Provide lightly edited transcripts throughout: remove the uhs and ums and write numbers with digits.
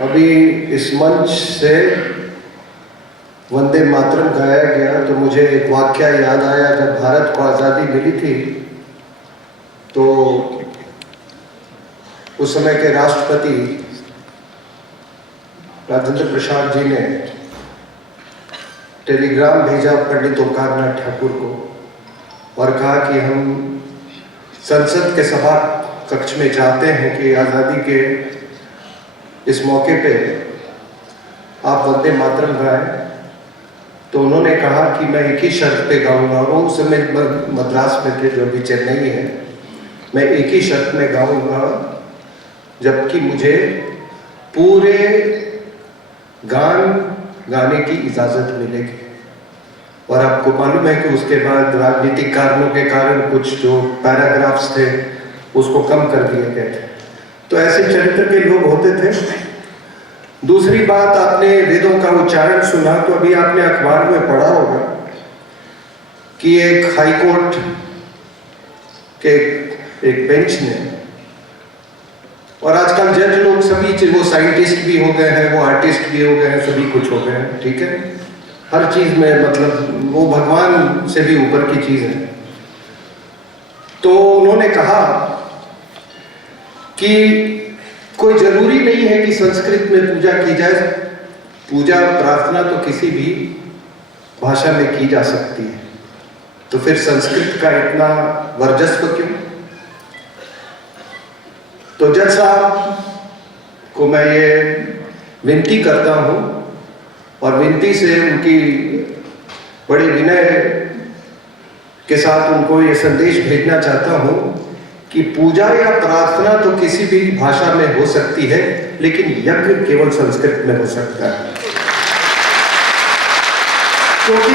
अभी इस मंच से वंदे मातरम गाया गया तो मुझे एक वाकया याद आया। जब भारत को आज़ादी मिली थी तो उस समय के राष्ट्रपति राजेंद्र प्रसाद जी ने टेलीग्राम भेजा पंडित ओंकारनाथ ठाकुर को और कहा कि हम संसद के सभा कक्ष में चाहते हैं कि आज़ादी के इस मौके पे आप वंदे मातरम गाएं। तो उन्होंने कहा कि मैं एक ही शर्त पे गाऊंगा, और उस समय मद्रास में थे जो अभी चेन्नई है, मैं एक ही शर्त में गाऊंगा जबकि मुझे पूरे गान गाने की इजाज़त मिलेगी। और आपको मालूम है कि उसके बाद राजनीतिक कारणों के कारण कुछ जो पैराग्राफ्स थे उसको कम कर दिए गए थे। तो ऐसे चरित्र के लोग होते थे। दूसरी बात, आपने वेदों का उच्चारण सुना तो अभी आपने अखबार में पढ़ा होगा कि एक हाई कोर्ट के एक बेंच ने, और आजकल जज लोग सभी वो साइंटिस्ट भी हो गए हैं, वो आर्टिस्ट भी हो गए हैं, सभी कुछ हो गए हैं, ठीक है, हर चीज में मतलब वो भगवान से भी ऊपर की चीज है। तो उन्होंने कहा कि कोई जरूरी नहीं है कि संस्कृत में पूजा की जाए, पूजा प्रार्थना तो किसी भी भाषा में की जा सकती है, तो फिर संस्कृत का इतना वर्चस्व क्यों? तो जज साहब को मैं ये विनती करता हूं और विनती से उनकी बड़े विनय के साथ उनको ये संदेश भेजना चाहता हूं कि पूजा या प्रार्थना तो किसी भी भाषा में हो सकती है, लेकिन यज्ञ केवल संस्कृत में हो सकता है। क्योंकि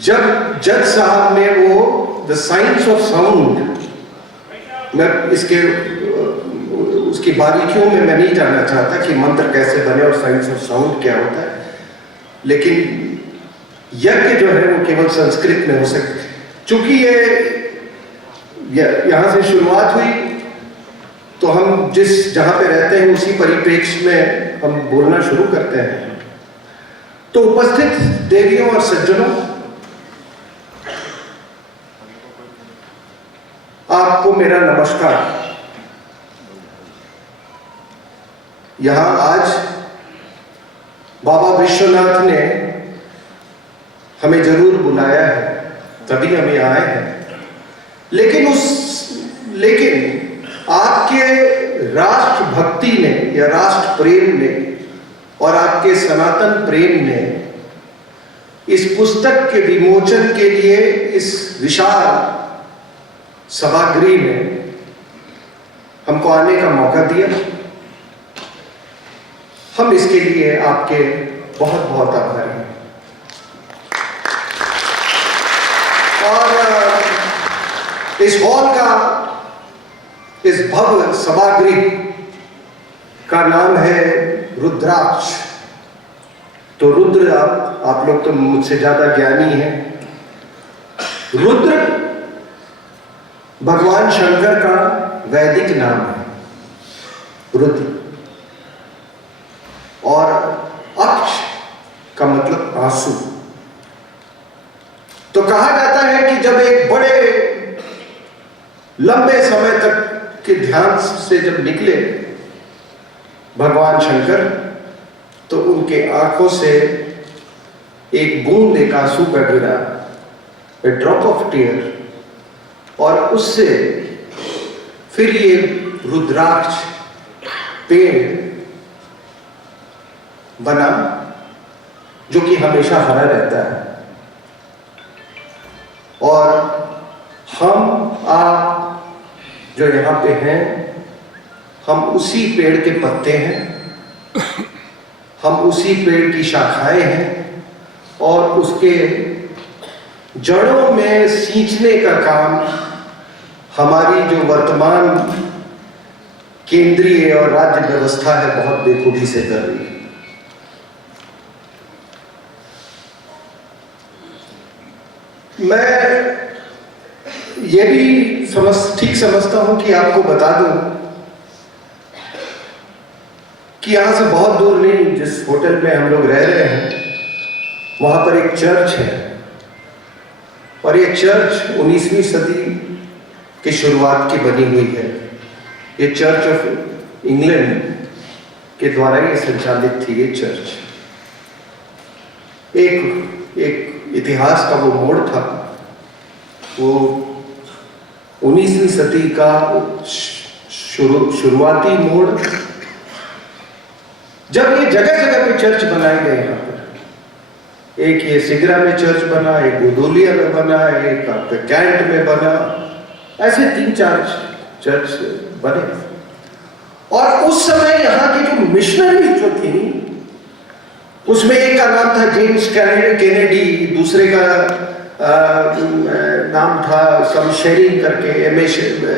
जब जज साहब ने वो द साइंस ऑफ साउंड, मैं उसकी बारीकियों में मैं नहीं जानना चाहता कि मंत्र कैसे बने और साइंस ऑफ साउंड क्या होता है, लेकिन यज्ञ जो है वो केवल संस्कृत में हो सकता है। चूंकि यहां से शुरुआत हुई तो हम जहां पे रहते हैं उसी परिप्रेक्ष्य में हम बोलना शुरू करते हैं। तो उपस्थित देवियों और सज्जनों, आपको मेरा नमस्कार। यहां आज बाबा विश्वनाथ ने हमें जरूर बुलाया है, तभी हम यहाँ आए हैं, लेकिन आपके राष्ट्र भक्ति ने या राष्ट्र प्रेम ने और आपके सनातन प्रेम ने इस पुस्तक के विमोचन के लिए इस विशाल सभागृह में हमको आने का मौका दिया। हम इसके लिए आपके बहुत बहुत आभारी हैं। और इस हॉल का, इस भव्य सभागृह का नाम है रुद्राक्ष। तो रुद्र, आप लोग तो मुझसे ज्यादा ज्ञानी हैं। रुद्र भगवान शंकर का वैदिक नाम है, रुद्र। और अक्ष का मतलब आंसू। तो कहा जाता है कि जब एक बड़े लंबे समय तक के ध्यान से जब निकले भगवान शंकर, तो उनके आंखों से एक बूंद, एक आंसू का गिरा, ए ड्रॉप ऑफ टीयर, और उससे फिर ये रुद्राक्ष पेड़ बना जो कि हमेशा हरा रहता है। और हम आप जो यहाँ पे हैं, हम उसी पेड़ के पत्ते हैं, हम उसी पेड़ की शाखाएं हैं, और उसके जड़ों में सींचने का काम हमारी जो वर्तमान केंद्रीय और राज्य व्यवस्था है बहुत बेखूबी से कर रही है। मैं ये भी ठीक समझता हूं कि आपको बता दूं कि यहाँ से बहुत दूर नहीं, जिस होटल में हम लोग रह रहे हैं वहाँ पर एक चर्च है, और ये चर्च 19वीं सदी की शुरुआत की बनी हुई है। ये चर्च ऑफ इंग्लैंड के द्वारा ये संचालित थी। ये चर्च एक इतिहास का वो मोड़ था, वो 19वीं सदी का शुरुआती मोड़, जब ये जगह जगह पे चर्च बनाए गए। यहाँ पर एक ये सिगरा में चर्च बना, एक गोदोलिया में बना, एक आपके कैंट में बना, ऐसे 3-4 चर्च बने। और उस समय यहाँ की जो मिशनरी जो थी, उसमें एक का नाम था जेम्स कैनेडी, दूसरे का नाम था सम शेरिंग करके, एम.ए.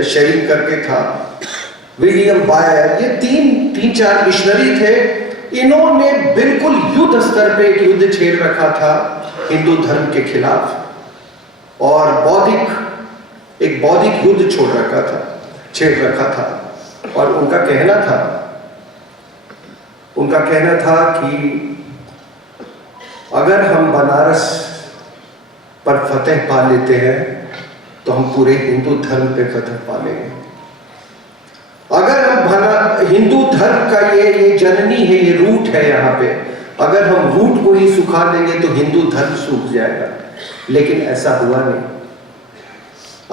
शेरिंग करके था, विलियम बायर। ये 3-4 मिशनरी थे। इन्होंने बिल्कुल युद्ध स्तर पे एक युद्ध छेड़ रखा था हिंदू धर्म के खिलाफ, और एक बौद्धिक युद्ध छेड़ रखा था। और उनका कहना था कि अगर हम बनारस पर फतेह पा लेते हैं तो हम पूरे हिंदू धर्म पे फतेह पा लेंगे। अगर हम हिंदू धर्म का ये जननी है, ये रूट है यहाँ पे, अगर हम रूट को ही सुखा देंगे तो हिंदू धर्म सूख जाएगा। लेकिन ऐसा हुआ नहीं।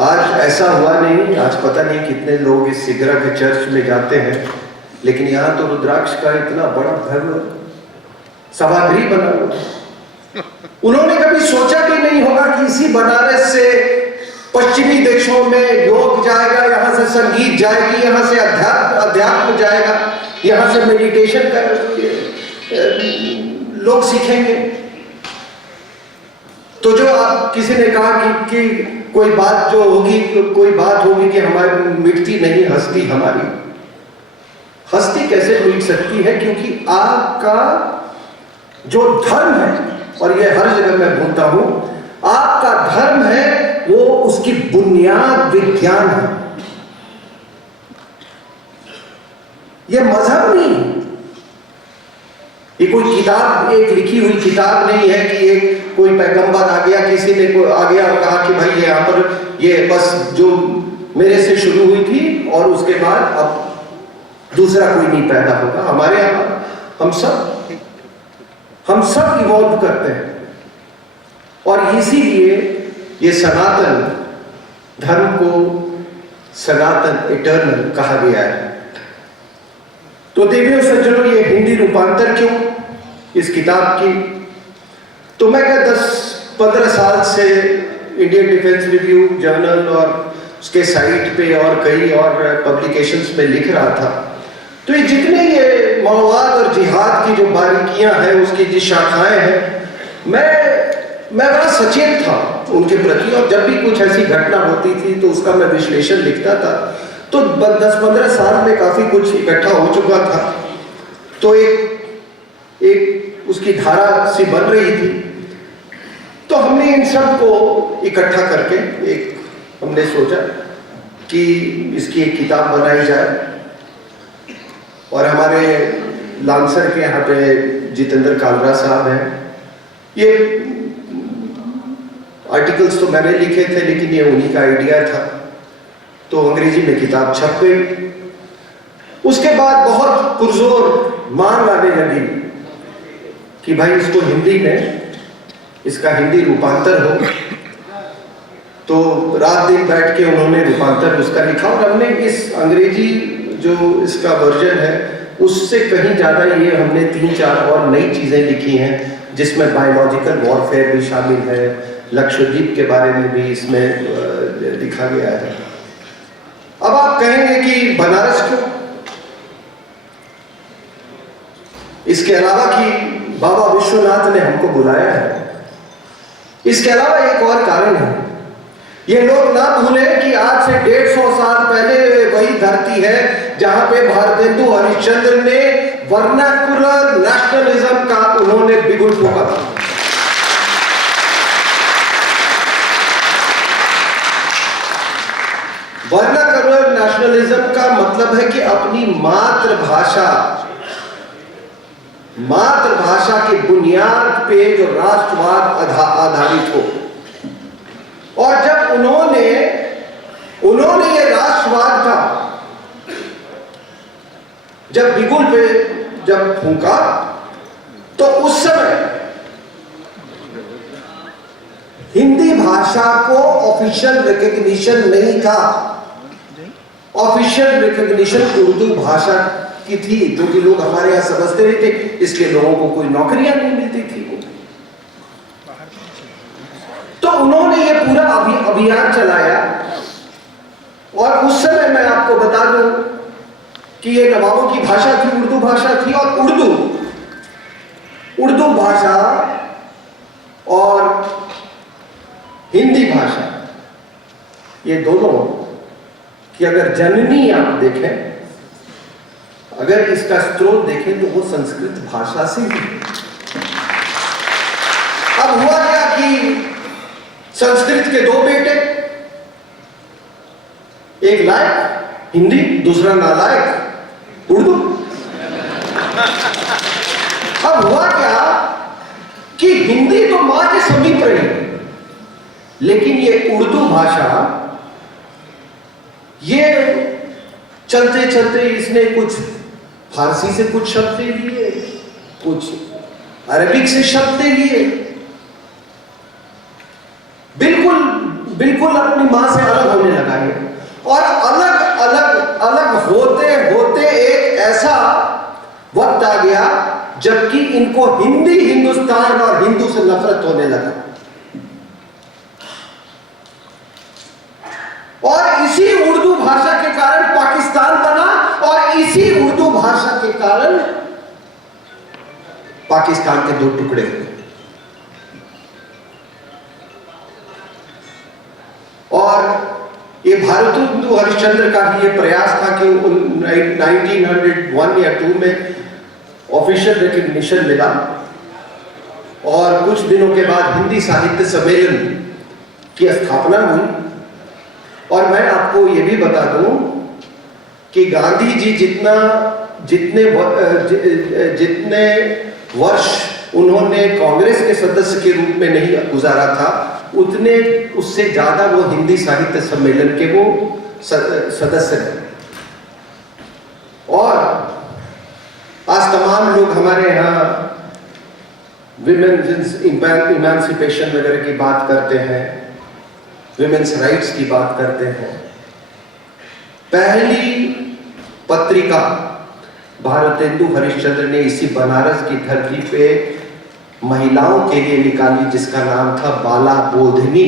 आज ऐसा हुआ नहीं। आज पता नहीं कितने लोग इस सिगरा के चर्च में जाते हैं, लेकिन यहाँ तो रुद्राक्ष का इतना बड़ा धर्म सभागृह बना हुआ। उन्होंने कभी सोचा भी नहीं होगा कि इसी बनारस से पश्चिमी देशों में योग जाएगा, यहाँ से संगीत जाएगी, यहाँ से अध्यात्म जाएगा, यहाँ से मेडिटेशन लोग सीखेंगे। तो जो आप किसी ने कहा कि कोई बात होगी कि हमारी मिटती नहीं हस्ती, हमारी हस्ती कैसे मिट सकती है? क्योंकि आपका जो धर्म है, और ये हर जगह मैं बोलता हूं, आपका धर्म है वो उसकी बुनियाद विज्ञान है। ये मजहब नहीं, ये कोई किताब, एक लिखी हुई किताब नहीं है कि एक कोई पैगंबर आ गया, किसी ने आ गया और कहा कि भाई ये यहाँ पर ये बस जो मेरे से शुरू हुई थी और उसके बाद अब दूसरा कोई नहीं पैदा होगा। हमारे यहाँ हम सब इवॉल्व करते हैं, और इसीलिए ये सनातन धर्म को सनातन इटर्नल कहा गया है। तो देवियों सज्जनों, ये हिंदी रूपांतर क्यों इस किताब की? तो मैं 10-15 साल से इंडियन डिफेंस रिव्यू जर्नल और उसके साइट पे और कई और पब्लिकेशंस में लिख रहा था। तो ये जितने ये मौवाद और जिहाद की जो बारीकियां हैं, उसकी जो शाखाएं हैं, मैं बड़ा सचेत था उनके प्रति, और जब भी कुछ ऐसी घटना होती थी तो उसका मैं विश्लेषण लिखता था। तो 10-15 साल में काफी कुछ इकट्ठा हो चुका था, तो एक उसकी धारा सी बन रही थी। तो हमने इन सब को इकट्ठा करके हमने सोचा कि इसकी एक किताब बनाई जाए। और हमारे लांसर के यहाँ पे जितेंद्र कालरा साहब हैं, ये आर्टिकल्स तो मैंने लिखे थे, लेकिन ये उन्हीं का आइडिया था। तो अंग्रेजी में किताब छप गई। उसके बाद बहुत पुरजोर मांग आने लगी कि भाई इसको हिंदी में, इसका हिंदी रूपांतर हो। तो रात दिन बैठ के उन्होंने रूपांतर उसका लिखा, और हमने इस अंग्रेजी जो इसका वर्जन है उससे कहीं ज़्यादा ये हमने 3-4 और नई चीज़ें लिखी हैं, जिसमें बायोलॉजिकल वॉरफेयर भी शामिल है, लक्षद्वीप के बारे में भी इसमें लिखा गया है। अब आप कहेंगे कि बनारस क्यों? इसके अलावा कि बाबा विश्वनाथ ने हमको बुलाया है, इसके अलावा एक और कारण है। ये लोग ना भूलें कि आज से 150 साल पहले वही धरती है जहां पे भारतेंदु हरिश्चंद्र ने वर्नाकुलर नेशनलिज्म का उन्होंने बिगुल फूंका था। वर्नाकुलर नेशनलिज्म का मतलब है कि अपनी मातृभाषा मातृभाषा की बुनियाद पे जो राष्ट्रवाद आधारित हो। और जब उन्होंने ये राष्ट्रवाद का जब बिगुल पे जब फूंका, तो उस समय हिंदी भाषा को ऑफिशियल रिकॉग्निशन नहीं था। ऑफिशियल रिकॉग्निशन उर्दू भाषा की थी, जो कि लोग हमारे यहां समझते नहीं थे, इसलिए लोगों को कोई नौकरियां नहीं मिलती थी। तो उन्होंने ये पूरा अभियान चलाया। और उस समय मैं आपको बता दूं कि ये नवाबों की भाषा थी, उर्दू भाषा थी। और उर्दू भाषा और हिंदी भाषा, ये दोनों कि अगर जननी आप देखें, अगर इसका स्रोत देखें, तो वो संस्कृत भाषा से ही। अब हुआ क्या कि संस्कृत के दो बेटे, एक लायक हिंदी, दूसरा नालायक उर्दू। अब हुआ क्या कि हिंदी तो मां के समीप रही, लेकिन ये उर्दू भाषा, ये चलते चलते इसने कुछ फारसी से कुछ शब्द ले लिए, कुछ अरबिक से शब्द ले लिए, बिल्कुल अपनी मां से अलग होने लगा है। और अलग होते होते एक ऐसा वक्त आ गया जबकि इनको हिंदी, हिंदुस्तान और हिंदू से नफरत होने लगा। और इसी उर्दू भाषा के कारण पाकिस्तान बना, और इसी उर्दू भाषा के कारण पाकिस्तान के दो टुकड़े हुए। और ये भारतेंदु हरिश्चंद्र का भी ये प्रयास था कि 1901 या 2 में ऑफिशियल रिकॉग्निशन मिला। और कुछ दिनों के बाद हिंदी साहित्य सम्मेलन की स्थापना हुई। और मैं आपको ये भी बता दूं कि गांधी जी जितने वर्ष उन्होंने कांग्रेस के सदस्य के रूप में नहीं गुजारा था, उससे ज्यादा वो हिंदी साहित्य सम्मेलन के वो सदस्य हैं। और आज तमाम लोग हमारे यहाँ विमेन्स इमांसिपेशन वगैरह की बात करते हैं, विमेन्स राइट्स की बात करते हैं। पहली पत्रिका भारतेंदु हरिश्चंद्र ने इसी बनारस की धरती पे महिलाओं के लिए निकाली, जिसका नाम था बाला बोधनी।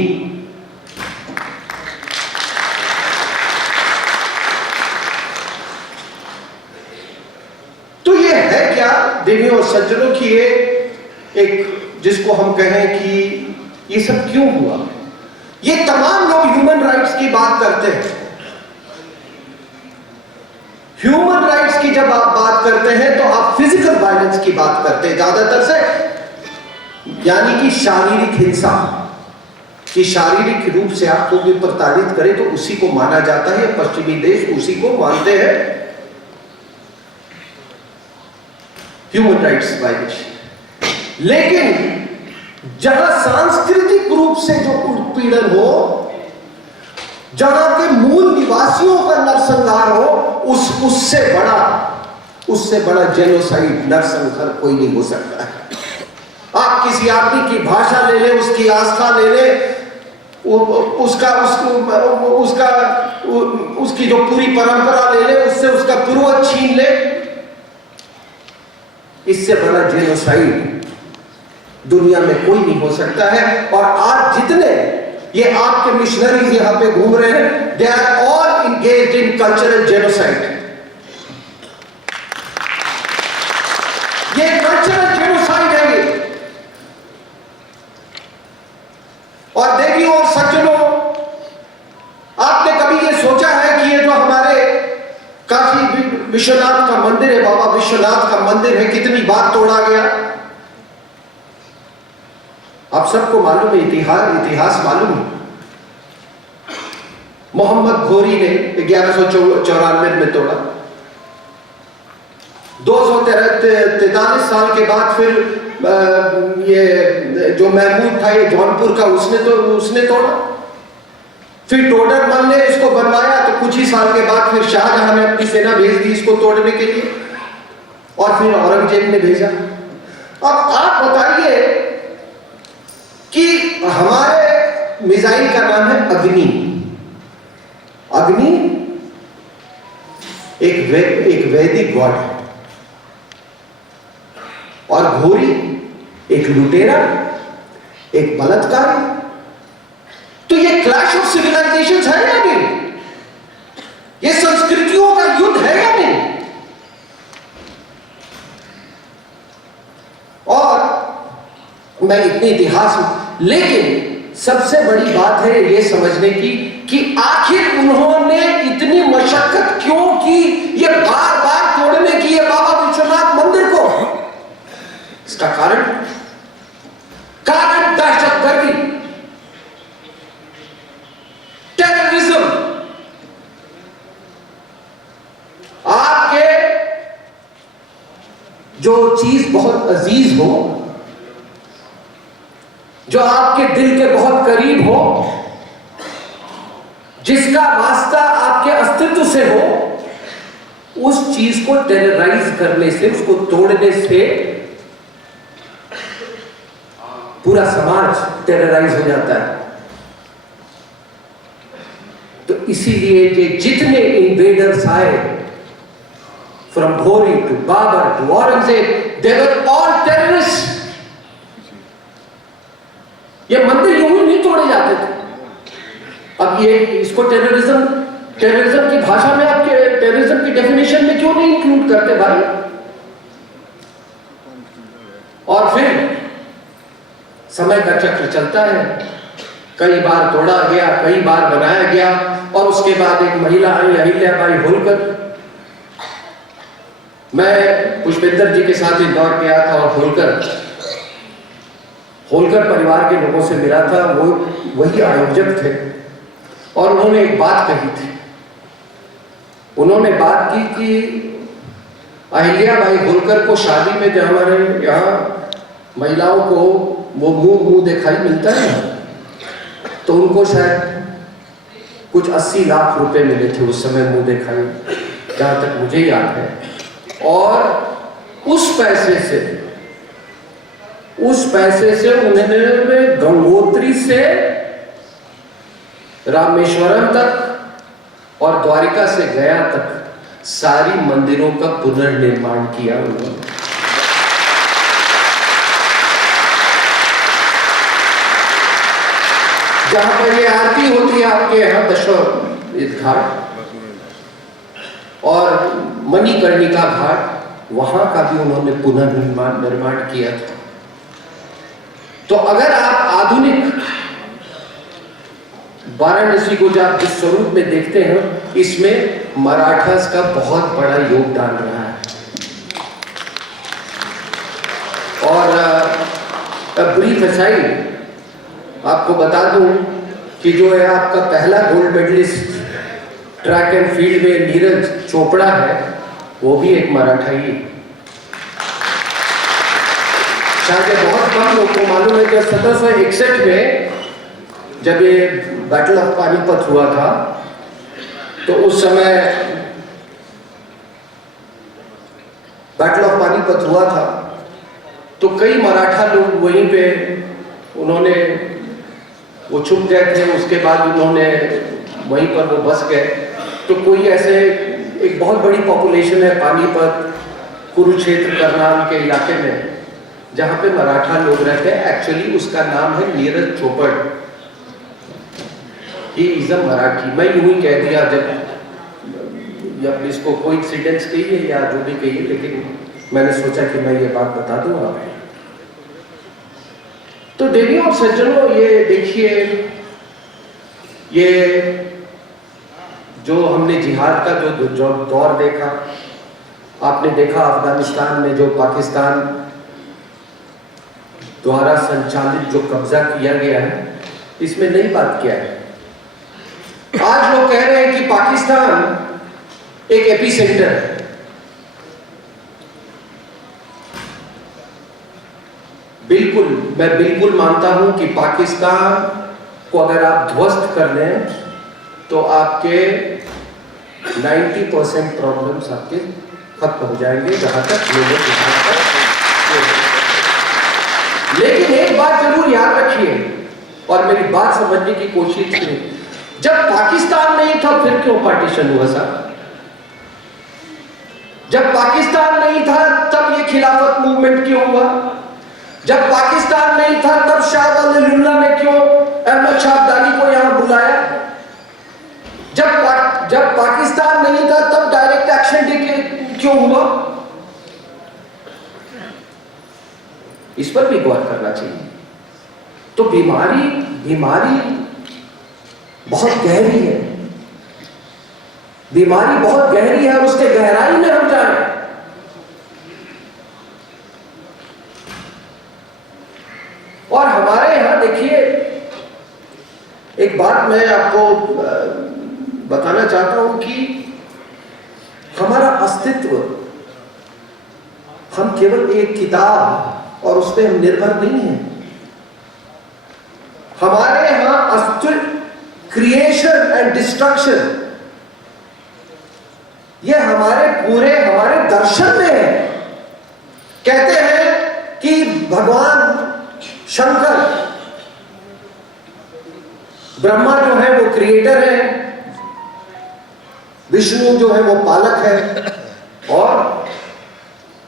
तो ये है क्या देवियों और सज्जनों की एक जिसको हम कहें कि ये सब क्यों हुआ। ये तमाम लोग ह्यूमन राइट्स की बात करते हैं। ह्यूमन राइट्स की जब आप बात करते हैं तो आप फिजिकल वायलेंस की बात करते हैं ज्यादातर से, यानी कि शारीरिक हिंसा कि शारीरिक रूप से आपको भी प्रताड़ित करे तो उसी को माना जाता है। पश्चिमी देश उसी को मानते हैं ह्यूमन राइट्स वायलेशन। लेकिन जहां सांस्कृतिक रूप से जो उत्पीड़न हो, जहां के मूल निवासियों का नरसंहार हो, उससे बड़ा जेनोसाइड, नरसंहार कोई नहीं हो सकता है। आप किसी आदमी की भाषा ले ले, उसकी आस्था ले ले, उसकी जो पूरी परंपरा ले ले, उससे उसका पूर्वज छीन ले, इससे बड़ा जेनोसाइड दुनिया में कोई नहीं हो सकता है। और आज जितने ये आपके मिशनरीज यहां पे घूम रहे हैं, they are all engaged in cultural genocide. ये कल्चरल जेनोसाइड है ये। और देवियों और सज्जनों, आपने कभी ये सोचा है कि ये जो हमारे काशी विश्वनाथ का मंदिर है, बाबा विश्वनाथ का मंदिर है, कितनी बार तोड़ा गया? आप सबको मालूम है, इतिहास मालूम है। मोहम्मद घोरी ने 1194 में तोड़ा। 243 साल के बाद फिर ये जो महमूद था ये जौनपुर का उसने तोड़ा। फिर टोडरमल ने इसको बनवाया तो कुछ ही साल के बाद फिर शाहजहां ने अपनी सेना भेज दी इसको तोड़ने के लिए, और फिर औरंगजेब ने भेजा। अब आप बताइए कि हमारे मिसाइल का नाम है अग्नि। अग्नि एक वैदिक गॉड है, और घोरी एक लुटेरा, एक बलात्कारी। तो ये क्लैश ऑफ सिविलाइजेशंस है या नहीं? ये संस्कृतियों का युद्ध है या नहीं? और मैं इतने इतिहास, लेकिन सबसे बड़ी बात है ये समझने की कि आखिर उन्होंने इतनी मशक्कत क्यों की ये बार बार तोड़ने की, ये बाबा विश्वनाथ मंदिर को। इसका कारण दहशतगर्दी, टेररिज्म। आपके जो चीज बहुत अजीज हो, जो आपके दिल के बहुत करीब हो, जिसका वास्ता आपके अस्तित्व से हो, उस चीज को टेरराइज करने से, उसको तोड़ने से पूरा समाज टेरराइज हो जाता है। तो इसीलिए ये जितने इन्वेडर्स आए, from Ghori to Babur to Aurangzeb, they were all terrorist. ये मंदिर यूं ही नहीं तोड़े जाते थे। अब ये इसको टेररिज्म की भाषा में, आपके टेररिज्म की डेफिनेशन में क्यों नहीं इंक्लूड करते भाई? और फिर समय का चक्र चलता है, कई बार तोड़ा गया, कई बार बनाया गया, और उसके बाद एक महिला आई अहिल्याबाई होलकर। मैं पुष्पेंद्र जी के साथ इंदौर गया था और होलकर परिवार के लोगों से मिला था, वो वही आयोजक थे, और उन्होंने एक बात कही थी। उन्होंने बात की कि अहिल्याबाई होलकर को शादी में जब हमारे यहाँ महिलाओं को वो मुंह दिखाई मिलता है ना, तो उनको शायद कुछ 80 लाख रुपए मिले थे उस समय मुंह दिखाई, जहां तक मुझे याद है। और उस पैसे से उन्होंने गंगोत्री से रामेश्वरम तक और द्वारिका से गया तक सारी मंदिरों का पुनर्निर्माण किया उन्होंने। जहां पर ये आरती होती है आपके यहाँ दशरथ घाट और मणिकर्णिका घाट, वहां का भी उन्होंने पुनर्निर्माण किया था। तो अगर आप आधुनिक वाराणसी को जब जिस स्वरूप में देखते हैं, इसमें मराठास का बहुत बड़ा योगदान रहा है। और ब्रीफ असाई आपको बता दूं कि जो है आपका पहला gold medalist track and field में नीरज चोपड़ा है, वो भी एक मराठा ही। शायद बहुत कम लोगों को मालूम है कि 1761 में जब ये बैटल ऑफ पानीपत हुआ था, तो उस समय बैटल ऑफ पानीपत हुआ था, तो कई मराठा लोग वहीं पे उन्होंने वो छुप गए थे। उसके बाद उन्होंने वहीं पर वो बस गए। तो कोई ऐसे एक बहुत बड़ी पॉपुलेशन है पानीपत, कुरुक्षेत्र, करनाल के इलाके में, जहाँ पे मराठा लोग रहते हैं। एक्चुअली उसका नाम है Neeraj Chopra, he is a Marathi. मैं यूं ही कह दिया, जब इसको कोई इंसिडेंट्स कहिए या जो भी कहिए, लेकिन मैंने सोचा कि मैं ये बात बता दूं आपको। तो देवियों और सज्जनों, ये देखिए, ये जो हमने जिहाद का जो दौर देखा, आपने देखा अफगानिस्तान में जो पाकिस्तान द्वारा संचालित जो कब्जा किया गया है, इसमें नई बात क्या है। आज लोग कह रहे हैं कि पाकिस्तान एक एपिसेंटर है, बिल्कुल, मैं बिल्कुल मानता हूं कि पाकिस्तान को अगर आप ध्वस्त कर लें तो आपके 90% प्रॉब्लम्स आपके खत्म हो जाएंगे, जहां तक लोगों की। लेकिन एक बात जरूर याद रखिए और मेरी बात समझने की कोशिश करें, जब पाकिस्तान नहीं था फिर क्यों पार्टीशन हुआ साहब? जब पाकिस्तान नहीं था तब ये खिलाफत मूवमेंट क्यों हुआ? जब पाकिस्तान नहीं था तब शाह वलीउल्लाह ने क्यों अहमद शाह अब्दाली को यहां बुलाया? जब पाकिस्तान नहीं था तब डायरेक्ट एक्शन डे क्यों हुआ? इस पर भी गौर करना चाहिए। तो बीमारी बहुत गहरी है, बीमारी बहुत गहरी है और उसके गहराई में हम जाए। और हमारे यहां देखिए, एक बात मैं आपको बताना चाहता हूं कि हमारा अस्तित्व, हम केवल एक किताब और उस पर हम निर्भर नहीं हैं। हमारे यहां अस्तित्व, क्रिएशन एंड डिस्ट्रक्शन, ये हमारे दर्शन में है। कहते हैं कि भगवान शंकर, ब्रह्मा जो है वो क्रिएटर है, विष्णु जो है वो पालक है और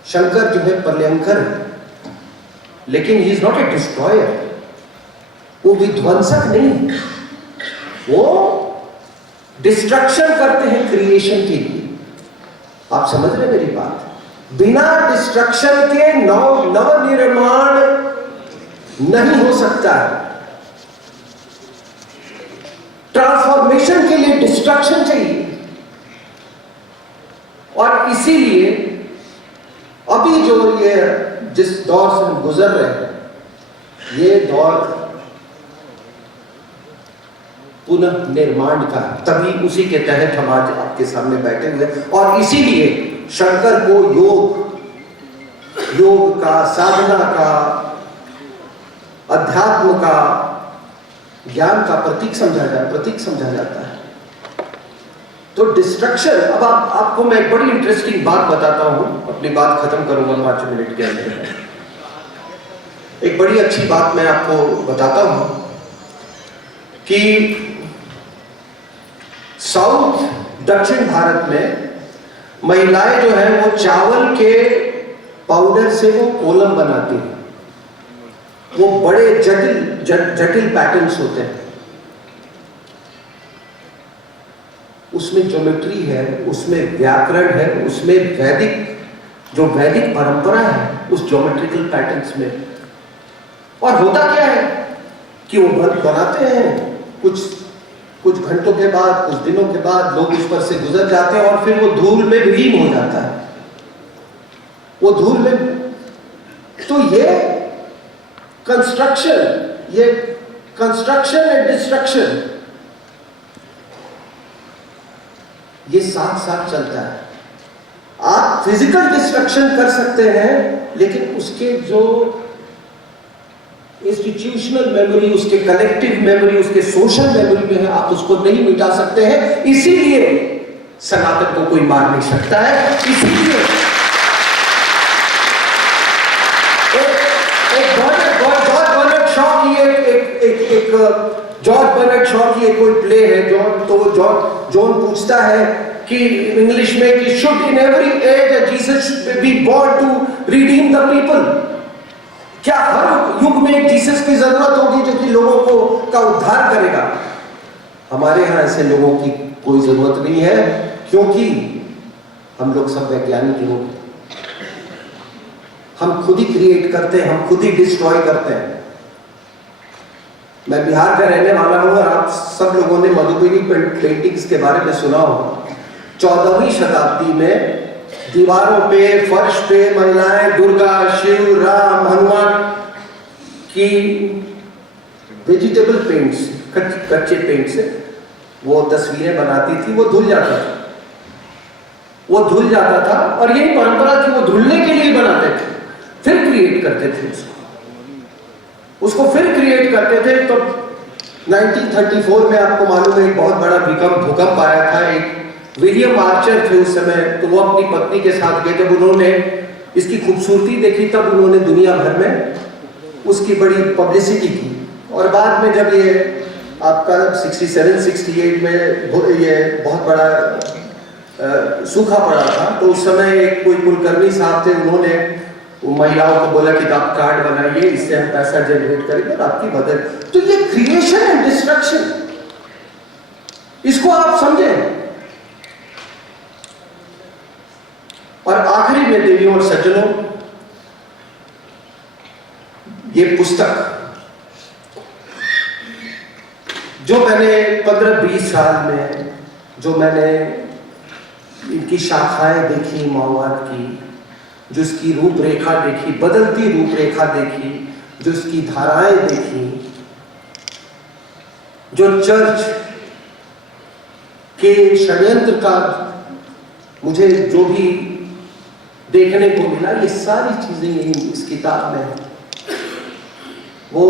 शंकर जो है प्रलयंकर है। लेकिन he is not a destroyer, वो विध्वंसक नहीं, वो डिस्ट्रक्शन करते हैं क्रिएशन के लिए। आप समझ रहे मेरी बात? बिना डिस्ट्रक्शन के नव निर्माण नहीं हो सकता है। ट्रांसफॉर्मेशन के लिए डिस्ट्रक्शन चाहिए। और इसीलिए अभी जो ये जिस दौर से हम गुजर रहे हैं, ये दौर पुनः निर्माण का, तभी उसी के तहत हम आज आपके सामने बैठे हुए। और इसीलिए शंकर को योग का, साधना का, अध्यात्म का, ज्ञान का प्रतीक समझा जाता है। तो डिस्ट्रक्शन, अब आपको मैं एक बड़ी इंटरेस्टिंग बात बताता हूं, अपनी बात खत्म करूंगा 5 मिनट के अंदर। एक बड़ी अच्छी बात मैं आपको बताता हूं कि साउथ, दक्षिण भारत में महिलाएं जो है वो चावल के पाउडर से वो कोलम बनाती हैं। वो बड़े जटिल पैटर्न्स होते हैं, उसमें ज्योमेट्री है, उसमें व्याकरण है, उसमें वैदिक परंपरा है उस ज्योमेट्रिकल पैटर्न्स में। और होता क्या है कि वो बनाते हैं, कुछ घंटों के बाद, कुछ दिनों के बाद लोग उस पर से गुजर जाते हैं और फिर वो धूल में विलीन हो जाता है। वो धूल में, तो ये कंस्ट्रक्शन एंड डिस्ट्रक्शन ये साथ साथ चलता है। आप फिजिकल डिस्ट्रक्शन कर सकते हैं, लेकिन उसके जो इंस्टीट्यूशनल मेमोरी, उसके कलेक्टिव मेमोरी, उसके सोशल मेमोरी में है, आप उसको नहीं मिटा सकते हैं। इसीलिए सनातन को कोई मार नहीं सकता है। इसीलिए जॉर्ज बर्नार्ड शॉ की एक कोई प्ले है, जॉन पूछता है कि इंग्लिश में कि should in every age Jesus be born to redeem the people? क्या हर युग में एक जीसस की जरूरत होगी जो कि लोगों का उद्धार करेगा? हमारे यहां ऐसे लोगों की कोई जरूरत नहीं है, क्योंकि हम लोग सब वैज्ञानिक लोग हैं। हम खुद ही क्रिएट करते हैं, हम खुद ही डिस्ट्रॉय करते हैं। मैं बिहार का रहने वाला हूं और आप सब लोगों ने मधुबनी पेंटिंग्स के बारे में सुना होगा। 14वीं शताब्दी में दीवारों पे, फर्श पे महिलाएं दुर्गा, शिव, राम, हनुमान की वेजिटेबल पेंट से, कच्चे पेंट से वो तस्वीरें बनाती थी। वो धुल जाता था और यही परंपरा थी, वो धुलने के लिए बनाते थे, फिर क्रिएट करते थे उसको। उसको फिर क्रिएट करते थे। तो 1934 में आपको मालूम है एक बहुत बड़ा भूकंप आया था। एक विलियम आर्चर थे उस समय, तो वो अपनी पत्नी के साथ गए। जब उन्होंने इसकी खूबसूरती देखी तब उन्होंने दुनिया भर में उसकी बड़ी पब्लिसिटी की। और बाद में जब ये आपका 67-68 में ये बहुत बड़ा सूखा पड़ा था, तो उस समय एक कोई कुलकर्णी साहब थे, उन्होंने महिलाओं को बोला कि आप कार्ड बनाइए, इससे हम पैसा जनरेट करेंगे और आपकी मदद। तो ये क्रिएशन एंड डिस्ट्रक्शन, इसको आप समझें। और आखिरी में देवियों और सज्जनों, ये पुस्तक जो मैंने 15-20 साल में जो मैंने इनकी शाखाएं देखी माओवाद की, जो इसकी रूपरेखा देखी, बदलती रूपरेखा देखी, जो इसकी धाराएं देखी, जो चर्च के षड्यंत्र का मुझे जो भी देखने को मिला, ये सारी चीजें यही इस किताब में है। वो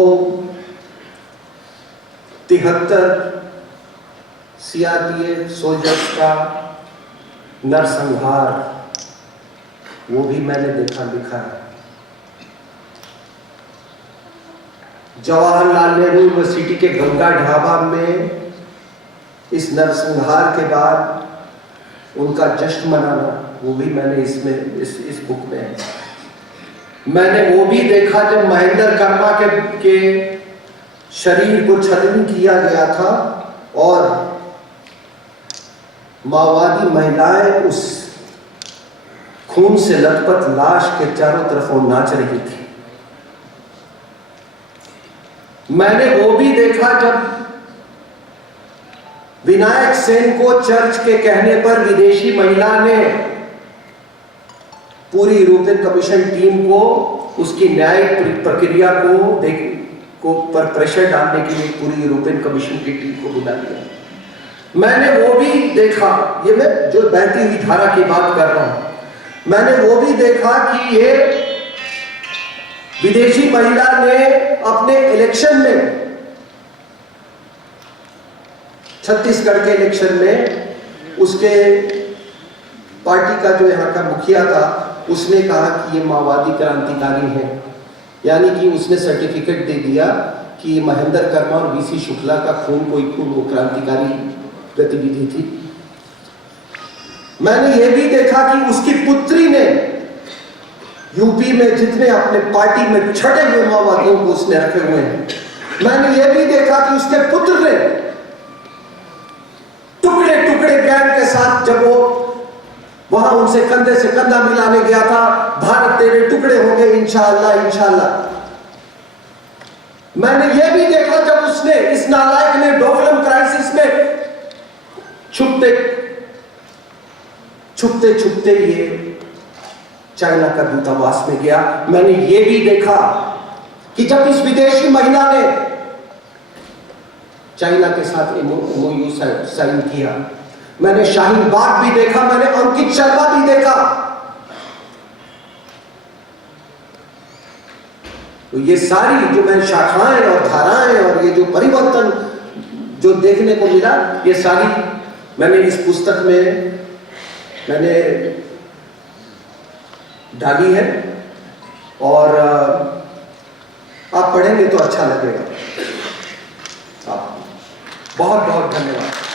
73 सीआरपीएफ सोल्जर्स का नरसंहार, वो भी मैंने लिखा है। जवाहरलाल नेहरू यूनिवर्सिटी के गंगा ढाबा में इस नरसंहार के बाद उनका जश्न मनाना, वो भी मैंने इसमें इस बुक में है। मैंने वो भी देखा जब महेंद्र कर्मा के शरीर को छलनी किया गया था और माओवादी महिलाएं उस खून से लथपथ लाश के चारों तरफ वो नाच रही थी। मैंने वो भी देखा जब विनायक सेन को चर्च के कहने पर विदेशी महिला ने पूरी यूरोपियन कमीशन टीम को उसकी न्यायिक प्रक्रिया को पर प्रेशर डालने के लिए पूरी यूरोपियन कमीशन की टीम को बुला लिया। मैंने वो भी देखा, ये मैं जो बहती हुई धारा की बात कर रहा हूं, मैंने वो भी देखा कि ये विदेशी महिला ने अपने इलेक्शन में, छत्तीसगढ़ के इलेक्शन में, उसके पार्टी का जो यहाँ का मुखिया था, उसने कहा कि ये माओवादी क्रांतिकारी है। यानी कि उसने सर्टिफिकेट दे दिया कि महेंद्र कर्मा और वीसी शुक्ला का खून कोई क्रांतिकारी गतिविधि थी। मैंने ये भी देखा कि उसकी पुत्री ने यूपी में जितने अपने पार्टी में छठे हुए माओवादियों को उसने रखे हुए हैं, मैंने ये भी देखा कि उसके पुत्र ने टुकड़े टुकड़े गैंग के साथ जब वो वहां उनसे कंधे से कंधा मिलाने गया था, भारत तेरे टुकड़े होंगे इंशाअल्लाह इंशाअल्लाह। मैंने ये भी देखा जब उसने, इस नालायक ने डोकलम क्राइसिस में छुपते छुपते ये चाइना का दूतावास में गया। मैंने ये भी देखा कि जब इस विदेशी महिला ने चाइना के साथ MOU साइन किया, मैंने शाहीन बाग भी देखा, मैंने अंकित शर्मा भी देखा। तो ये सारी जो मैं शाखाएं और धाराएं और ये जो परिवर्तन जो देखने को मिला, ये सारी मैंने इस पुस्तक में मैंने डाली है। और आप पढ़ेंगे तो अच्छा लगेगा। बहुत बहुत धन्यवाद।